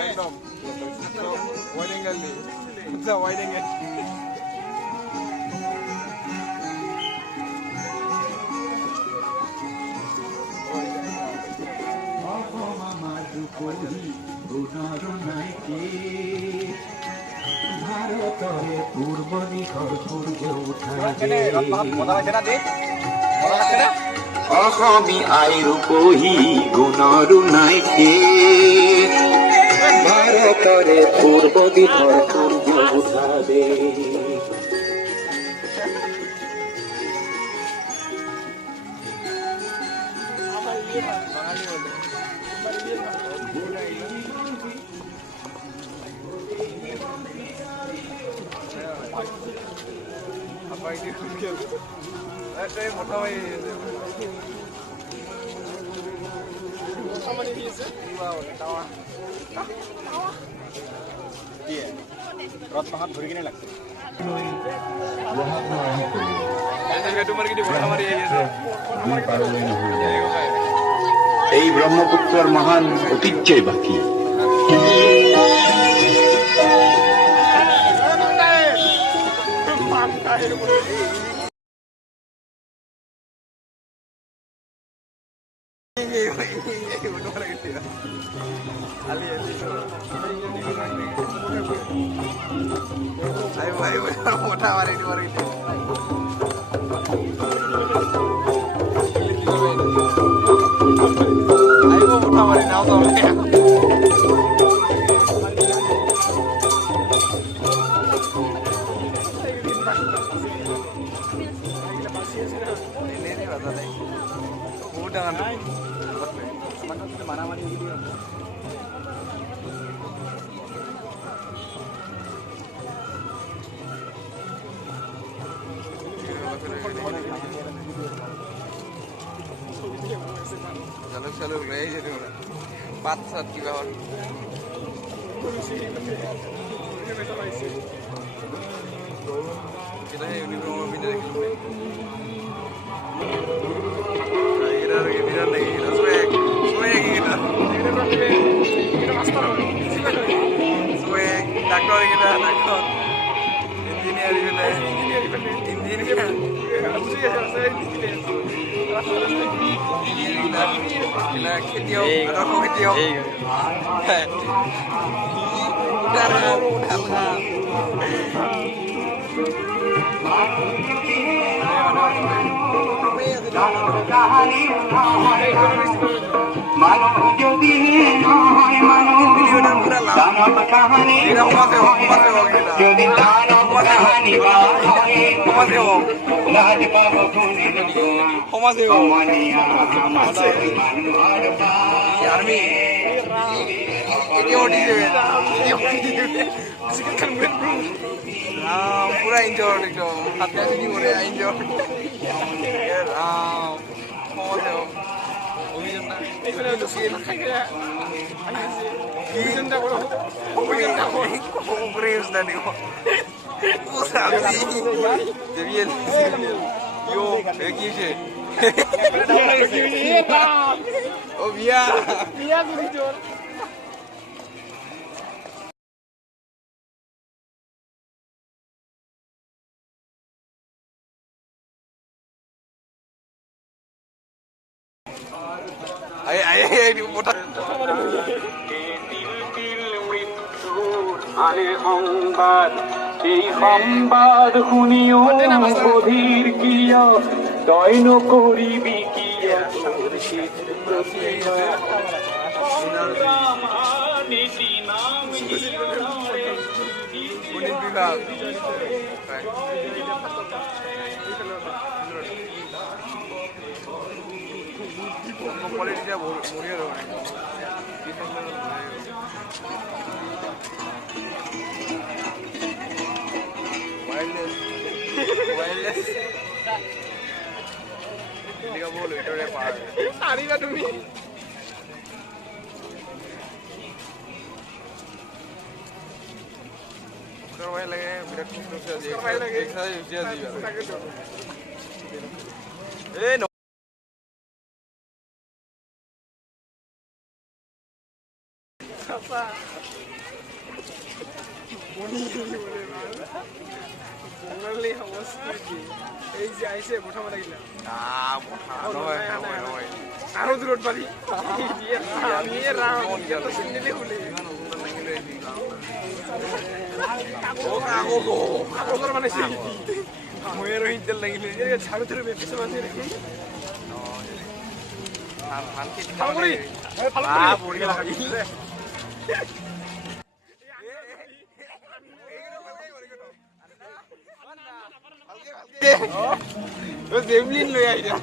একদম wide angle দিয়ে আচ্ছা ওয়াইড অ্যাঙ্গেল ভারতরে পূর্ব দিশর সূর্য অসমী আইরু কহি গুণরু নাইকে ভারতরে পূর্ব দিশর সূর্য উঠাবে মোটা হয়ে রত্নহাত ধরে কিনে লাগছে এই ব্রহ্মপুত্রের মহান ঐতিহ্যের বাকি মোটা মারি মোটা মারি নাও তো মারামারি চালক চালক রয়ে যেতে ওরা 5-7 কি ব্যাপার kita uniform pindah lagi kita lagi kita swag kita master swag doctor kita doctor engineer kita kita ketiok atau ketiok पूरा इंजोर एकदम हाथ कैसे नहीं हो रहा है इंजोर बहुत है অভিযান না এখানে তো সিল খাইয়া অভিযানটা করো অভিযানটা করো উপরে উসনা নিও পুরা আমি দেবিয়ে ইয়ো এগিয়েছে ও বিয়া বিয়া গুলি জোর সংবাদ এই সংবাদ শুনিও অধীর কিয় দৈন করিবি কিয় কোয়ালিটিটা মরিয়া রয়েছে वायरलेस दिखा बोल इटोरे पार सारी का तुम्ही करवाए लगे विराट कोहली से एक साथ ए এই যে আইসে মোটা মারা গেলাম আরো দূরত পারি কাগজৰ মানে মই আৰু হিন্দল লাগিলে ঝাড়ু ধৰে বেপিছে মানে ৰেখে ধান খেতি জেমলিন লৈ আহিলা